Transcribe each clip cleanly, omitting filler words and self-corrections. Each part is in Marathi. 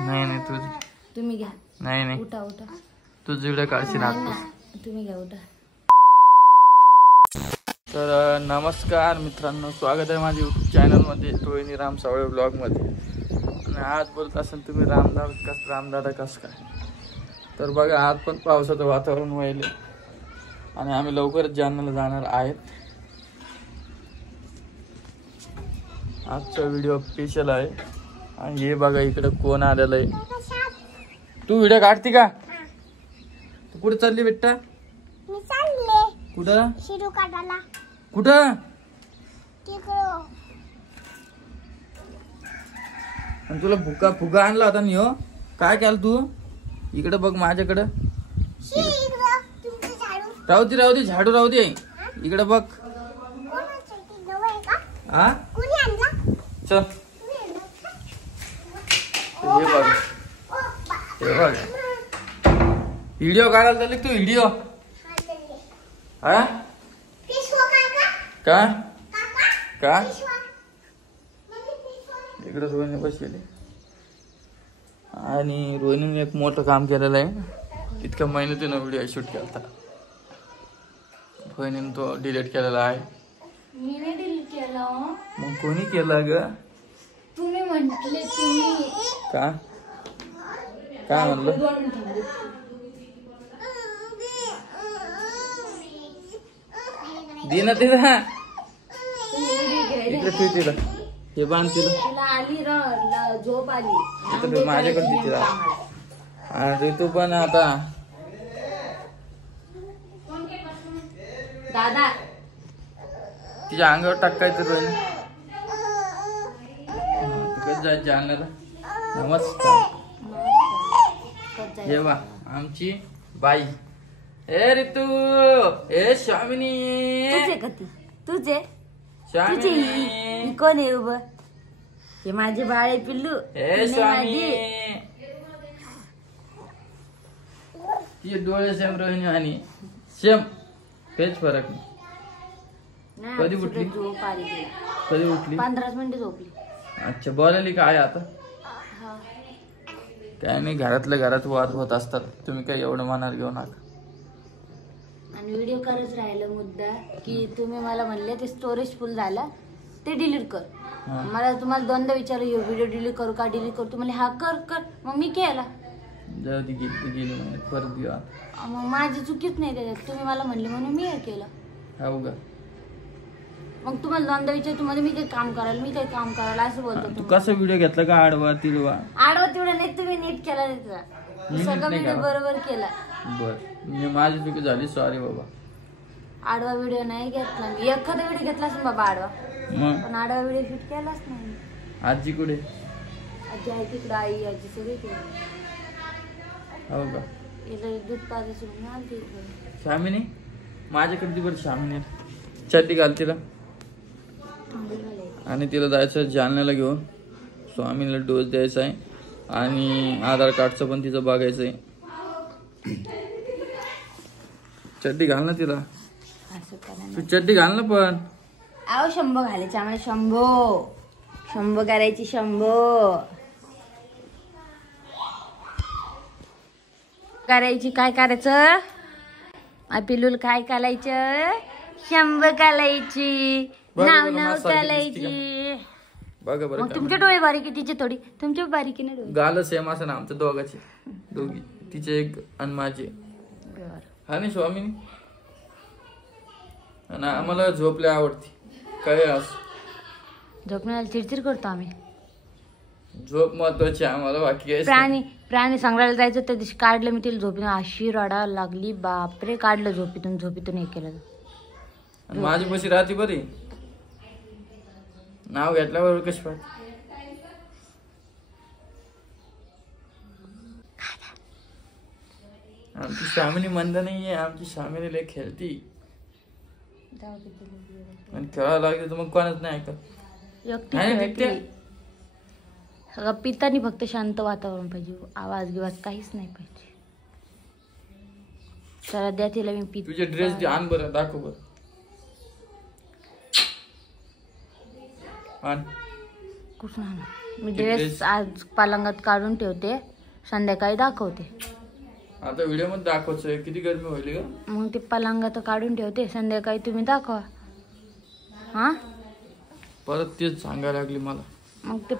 नाही नाही तुझ तुम्ही घ्या. नाही नाही उठा उठा. तुझ व्हिडिओ काढशील आता. तुम्ही घ्या उठा. तर नमस्कार मित्रांनो, स्वागत आहे माझ्या यूट्यूब चॅनलमध्ये रोहिणी राम सावळे ब्लॉगमध्ये. आणि आज बोलत असाल तुम्ही रामदादा कसं काय. तर बघा आज पण पावसाचं वातावरण व्हायले आणि आम्ही लवकरच जालन्याला जाणार आहेत. आजचा व्हिडिओ स्पेशल आहे. आणि हे बघा इकडे कोण आलेलं आहे. तू व्हिडिओ काढते का? तू कुठे चालली बेटा? मी चालले कुठं? शिरू काढायला. कुठं? तिकडं. आणि तुला फुगा आणला होता नि हो. काय केलं तू? इकडे बघ माझ्याकडं. राहू दे झाडू राहू दे. इकडे बघ. हा चल. हे बघ व्हिडिओ काढायला चालली तू. व्हिडिओ हा का का इकडे रोहिणी बसलेली. आणि रोहिणीने एक मोठं काम केलेलं आहे. इतक्या मेहनतीनं व्हिडिओ शूट केला. रोहिणीने तो डिलीट केलेला आहे. मी नाही डिलीट केला. मग कोणी केला ग? तुम्ही म्हटले. तुम्ही का काय म्हणलं? दे ना तिला. इकडे ठेव तिला. हे बांध तिला. तिला आली झोप आली. इकडे माझ्याकडे दे तिला. आणि तू पण आता दादा तिच्या अंगावर टाकायचं रोहिणी. तिकडे जायचं जालन्याला. नमस्कार. हे वा आमची बाई. ए ऋतू. ए स्वामिनी. तुझे कधी तुझे स्वामिनी. ही कोण आहे उभं? हे माझे बाळ आहे पिल्लू. ए स्वामी. तिचे डोळे सेम रोहिणी आणि सेम तेच फरक नाही. कधी उठली? झोप आली तिला. कधी उठली? 15 मिनिटं झोपली. अच्छा बोलायली काय आता? काय नाही, घरातल्या घरात वाद होत असतात. तुम्ही काय एवढं मनात घेऊ नका. आणि व्हिडिओ करत राहिलं मुद्दा की तुम्ही मला म्हणले ते स्टोरेज फुल झालं ते डिलीट कर. मला तुम्हाला दोनदा विचारलं व्हिडिओ डिलीट करू का डिलीट करू. तुम्हाला हा कर कर. मग मी केला. जेव्हा ती गेली म्हणे परत घेऊ. मग माझी चुकीच नाही त्याच्यात. तुम्ही मला म्हणले म्हणून मी हे केलं. हो का? मग तुम्हाला दोनदा विचार तुम्हाला मी काही काम करायला असं बोलतो. तू कसा व्हिडिओ घेतला का? आडवा तिडवा? आडवा तेवढा नाही. तुम्ही नीट केला सगळं व्हिडिओ बरोबर केला. बर मी माझी चुकी झाली. सॉरी बाबा. आडवा व्हिडिओ नाही घेतला मी. एखादा व्हिडिओ घेतलाच ना बाबा आडवा. मग पण आडवा व्हिडिओ शूट केलाच नाही. आजी कुठे? आजी आहे तिकडे. आई आजी सगळी तिकडे. हो का? इथं दूध ताजे सोडून आली तिकडे. स्वामिनी माझ्याकडे ती बरं. स्वामिनी चड्डी घाल तिला. आणि तिला जायचं जालन्याला घेऊन. स्वामीला डोस द्यायचा आहे आणि आधार कार्डचं पण तिचं बघायचं आहे. चड्डी घाल ना तिला. तू चड्डी घाल ना पण. आहो शंभो घालायचे आम्हाला. शंभो करायची. शंभो करायची. काय करायचं पिलूल? काय घालायचं? शंभो घालायची. नाव घालायची. बघा बरं. मग तुमचे डोळे बारीक आहे तिचे थोडी. तुमचे बारीक आहे ना डोळे. गाल सेम असं ना आमच्या दोघी. तिचे एक आणि माझे. हा नाही स्वामिनी. आणि आम्हाला झोपले आवडते. काय झोपण्याला चिडचिड करतो आम्ही. झोप महत्वाची आम्हाला. बाकी प्राणी संग्रहालयाला जायचं त्या दिवशी काढलं मी तिला झोपीतून. अशी रडा लागली बापरे. काढलं झोपीतून हे केलं. माझी पशी राहते बरी. नाव घेतल्यावर कशी पाहिजे. आमची स्वामिनी मंद नाहीये. आमची स्वामिनी लय खेळती. आणि खेळायला लागली तर मग कोणाच नाही ऐकत. पितानी फक्त शांत वातावरण पाहिजे. आवाज गिवाज काहीच नाही पाहिजे. चला द्या तिला मी पित. तुझे ड्रेस आण बरं. दाखव बरं. कुठून आणू? मी ड्रेस आज पलंगात काढून ठेवते, संध्याकाळी दाखवते. आता व्हिडिओ मध्ये दाखवायचंय किती गरमी होईल ग. मग ते पलंगात काढून ठेवते, संध्याकाळी तुम्ही दाखवा. हा परत तेच सांगायला लागली मला. मग ते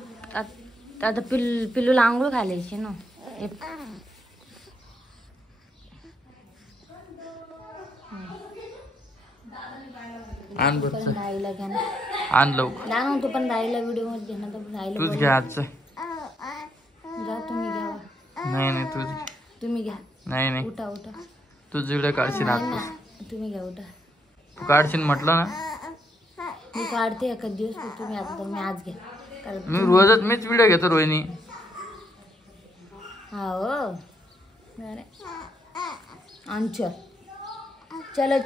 आता पिल्लूला आंघोळ घालायची ना. आण बरं राईला घ्या ना. आण लवकर. ना तू पण राईला व्हिडिओ मध्ये घे ना. तर राईला तूच घ्या आजचं. जा तुम्ही घ्या. नाही तूच. तुम्ही घ्या. नाही उठा. तूच जिकडे काढशील आज. तुम्ही घ्या. उठा. तू काढशील म्हटलं ना. मी काढते एखाद दिवस. तुम्ही आता मी आज घ्या. मी रोजच मीच व्हिडिओ घेतो रोहिणी. हो अंचल चलो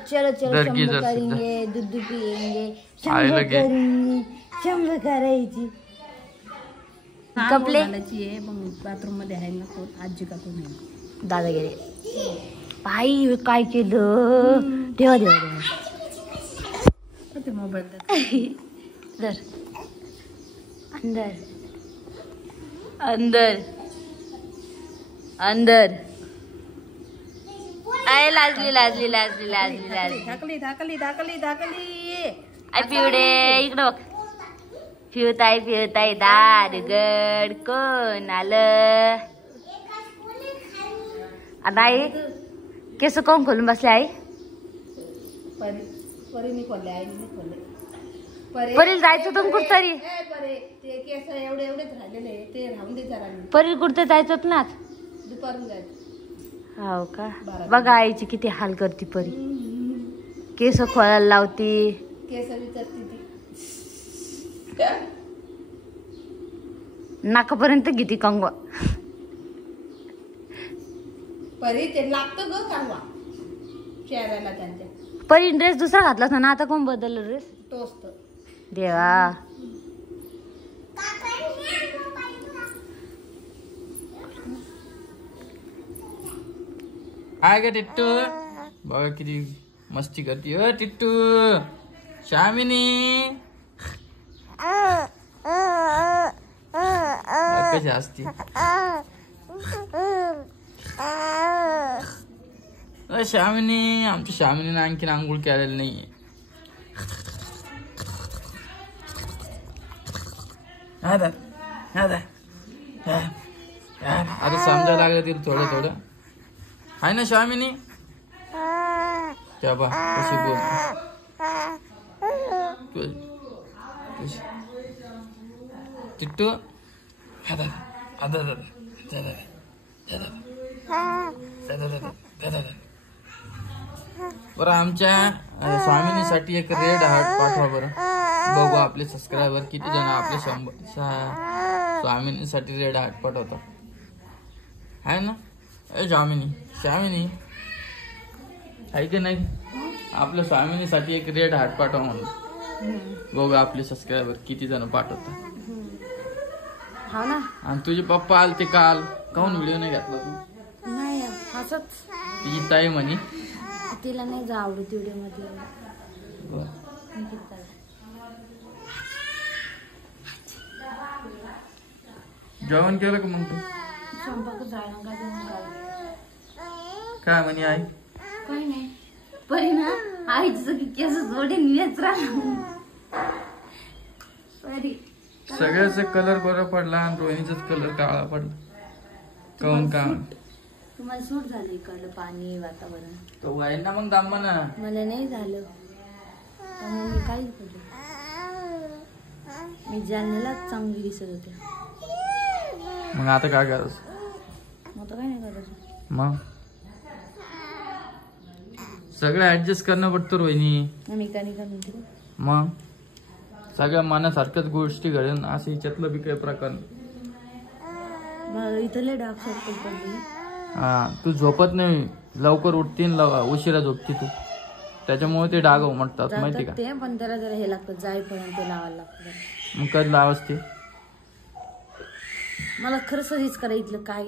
शंभू करेंगे, दूध पिएंगे, शंभू करायची. कपडे बाथरूम मध्ये आहे ना कोण आजी का कोण आहे दादा गेले. बाई काय केलं. देवा ते मोबाईल दर अंदर आय लाजली. धाकली आय पिवडे इकडं बघ. फिरताय दारगड कोण आलं. आता आई केस कोण खोलून बसले. आई परीने खोलले, आईने खोलले. परील जायचं होतं कुठतरी. ते केस एवढेच राहिलेले ते राहून दे जरा. परील कुठं जायचं होतं ना. दुपारून जायचं. हो का. बघा आईची किती हाल करते परी. केस खोलायला लावती. केस विचारते ती. नाकापर्यंत घेते कंगवा. परी ते लागतं ग कांगवा चेहऱ्याला त्यांच्या. परी ड्रेस दुसरा घातला ना. आता कोण बदललं ड्रेस. टोस्ट देवा. काय ग टिट्टू. बघा किती मस्ती करते. ओ टिट्टू. शामिनी कशी असते. शामिनी. आमच्या शामिनीने आणखीन आंघोळ केलेली नाहीये. आता समजायला लागलं तिला थोडं आहे ना शामिनी. त्या बा कशी बोल. टिट्टू. बरं आमच्या स्वामिनीसाठी एक रेड हार्ट पाठवा बरं. बघू आपले सबस्क्रायबर किती जण आपले स्वामिनीसाठी रेड हार्ट पाठवतात. आहे ना. शामिनी आहे की नाही. आपल्या स्वामिनीसाठी एक रेड हार्ट पाठवा म्हणून. बघू आपले सबस्क्रायबर किती जण पाठवतात. हो ना. आणि तुझे पप्पा आलते काल. काहून व्हिडिओ नाही घातला तू. नाही असंच. तुझी ताई म्हणे तिला नाही जा आवडत व्हिडिओ मध्ये. जेवण केलं का मग तू. काय म्हणे आई. काही नाही. परी ना आईची सगळी केस जोडे निवेच परी सगळ्याचा कलर बरा पडला आणि रोहिणीचाच कलर काळा पडला. काऊन का. तुम्हाला सूट झालं इकडलं पाणी वातावरण. तो व्हायला ना मग दाम्मा ना. मला नाही झालं त्यामुळे मी काहीच बोलले. मी जालन्यालाच चांगली दिसत होते. मग आता काय करायचं. मग तर काय नाही करायचं. मग सगळं ऍडजस्ट करणं पडतं रोहिणी. मी का नाही म्हणते. मग सगळ्या मनासारख्याच गोष्टी घडेल असं हिच्यातलं बी काही प्रकार. इथं लय डार्क सर्कल पडले. हा तू झोपत नाही. लवकर उठती उशिरा झोपती तू. त्याच्यामुळे ते डाग उमटतात माहिती का. ते पण त्याला जरा हे लागतं जाईपर्यंत लावायला लागतं. मग कधी लावस ते. मला खरं सजेस्ट करा इथलं काय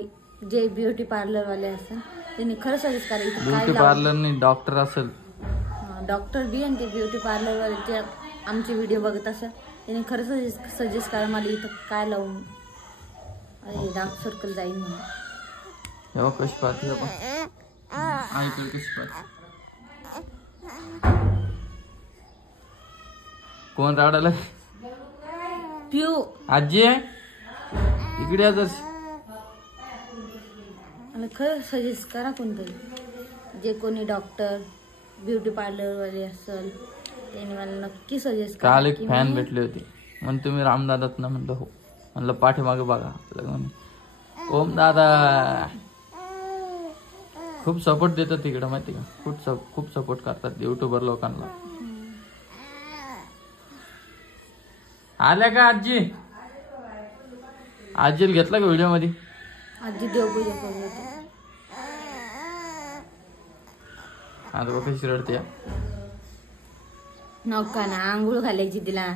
जे ब्युटी पार्लर वाले असतात त्यांनी खरं सजेस्ट करा इथं ब्युटी पार्लर नाही डॉक्टर असेल. डॉक्टर बी आणि ते ब्युटी पार्लर वाले जे आमचे व्हिडिओ बघत असेल त्यांनी खरं सजेस्ट करा मला इथं काय लावून अरे डार्क सर्कल जाईल म्हणून. तेव्हा कशी पाहते आईकडे कशी पाहते. कोण राडाला? पिऊ आजी इकडे आजच. आणि खरं सजेस्ट करा कोणतरी, जे कोणी डॉक्टर ब्युटी पार्लर वाले असेल त्यांनी मला नक्की सजेस्ट करा. काल एक फॅन भेटली होती म्हणून तुम्ही रामदादात ना. म्हणलं हो. म्हणलं पाठीमागे बघा. ओम दादा खूप सपोर्ट देतात तिकडे माहिती का. खूप सपोर्ट करतात युट्यूबर लोकांना. आल्या का आजी? आजीला घेतला का व्हिडिओ मध्ये? आजी देवपूजा करत होती. आता कशी रडते. नका ना आंघोळ घालायची तिला.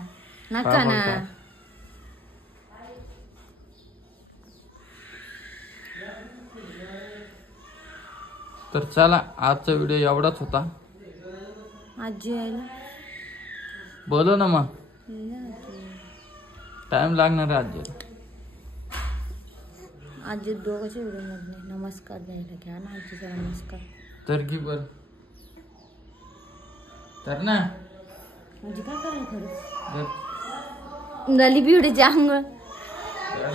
नका ना. तर चला आजचा व्हिडिओ एवढाच होता. आजी यायला बोलो ना मग. टाइम लागणार आहे आजीला. आजी दोघांच्या व्हिडिओ मध्ये नमस्कार द्यायला घ्या ना. आजीचा नमस्कार तर की बर तर ना. म्हणजे काय करायला खरं तर झाली बिवडीची आंघोळ.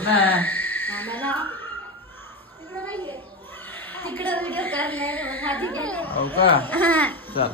ना तिकडे व्हिडिओ करणार हो का. चल.